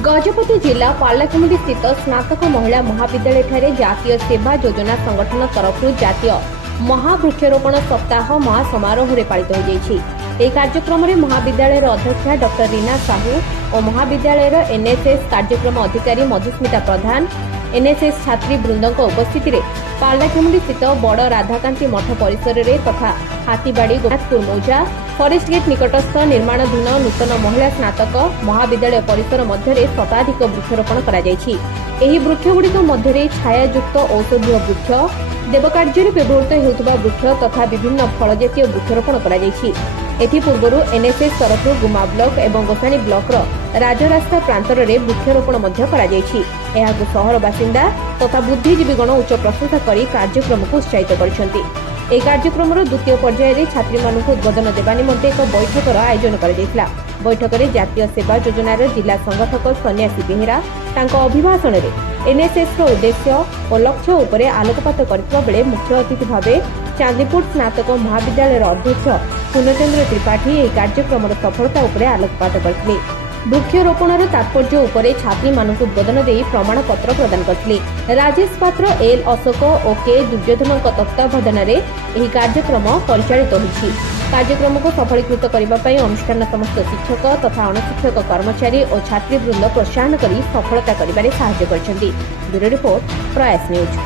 गजपति जिला पार्लाखेमुंडी स्थित स्नातक महिला महाविद्यालय ठारे जातीय सेवा योजना संगठन तरफ जातीय महावृक्षरोपण सप्ताह महासमारोह पालित हो जाइछि। कार्यक्रम में महाविद्यालय अध्यक्षा डॉक्टर रीना साहू और महाविद्यालय एनएसएस कार्यक्रम अधिकारी मधुस्मिता प्रधान एनएसएस छात्री वृंद उपस्थित में पार्लाखेमुंडी स्थित बड़ राधाकांति मठ परिसर में तथा हाथीबाड़ी गोनाथपुर मौजा फरेस्ट गेट निकटस्थ निर्माणाधीन नूतन महिला स्नातक महाविद्यालय परिसर मध्य शताधिक वृक्षरोपण करा जायछि। एही वृक्षगुड़िक मध्य छायायुक्त औषधीय वृक्ष देवकार्य व्यवहृत हेउथबा वृक्ष तथा विभिन्न फल जातीय वृक्षरोपण करा जायछि। एथि पूर्व एनएसएस तरफ गुमा ब्लॉक एवं गोसाणी ब्लॉक राजरास्ता प्रांतर में वृक्षरोपण करा जायछि। एहाकु सहर बासिंदा तथा बुद्धिजीवीगण उच्च प्रशंसा करी कार्यक्रम को उत्साहित करिसेंति। এই कार्यक्रम द्वितीय पर्यायर छात्री मानक उद्बोधन देवा निमंते एक बैठकर आयोजन कर बैठक में जातीय सेवा योजनार जिला संगठक सन्यासी बेहेरा अभिभाषण में एनएसएस उद्देश्य और लक्ष्य उपर आलोकपात करथिबा बेले मुख्य अतिथि भाव चांदीपुर स्नातक महाविद्यालय अध्यक्ष पूर्णचंद्र त्रिपाठी यह कार्यक्रम सफलता उपर आलोकपात करथिले। वृक्षरोपणर तात्पर्य उपरे छात्री मानक उद्बोधन दे प्रमाणपत्र प्रदान करथिले। राजेश पात्र एल अशोक और के दुर्योधन तत्वावधान में कार्यक्रम परिचालित होइछि। कार्यक्रम को सफलीकृत करने अनुष्ठान समस्त शिक्षक तथा अणशिक्षक कर्मचारी और छात्रीवृंद प्रोत्साहन कर सफलता करिबारे सहायता करछन्ति। ब्यूरो रिपोर्ट प्रयास न्यूज।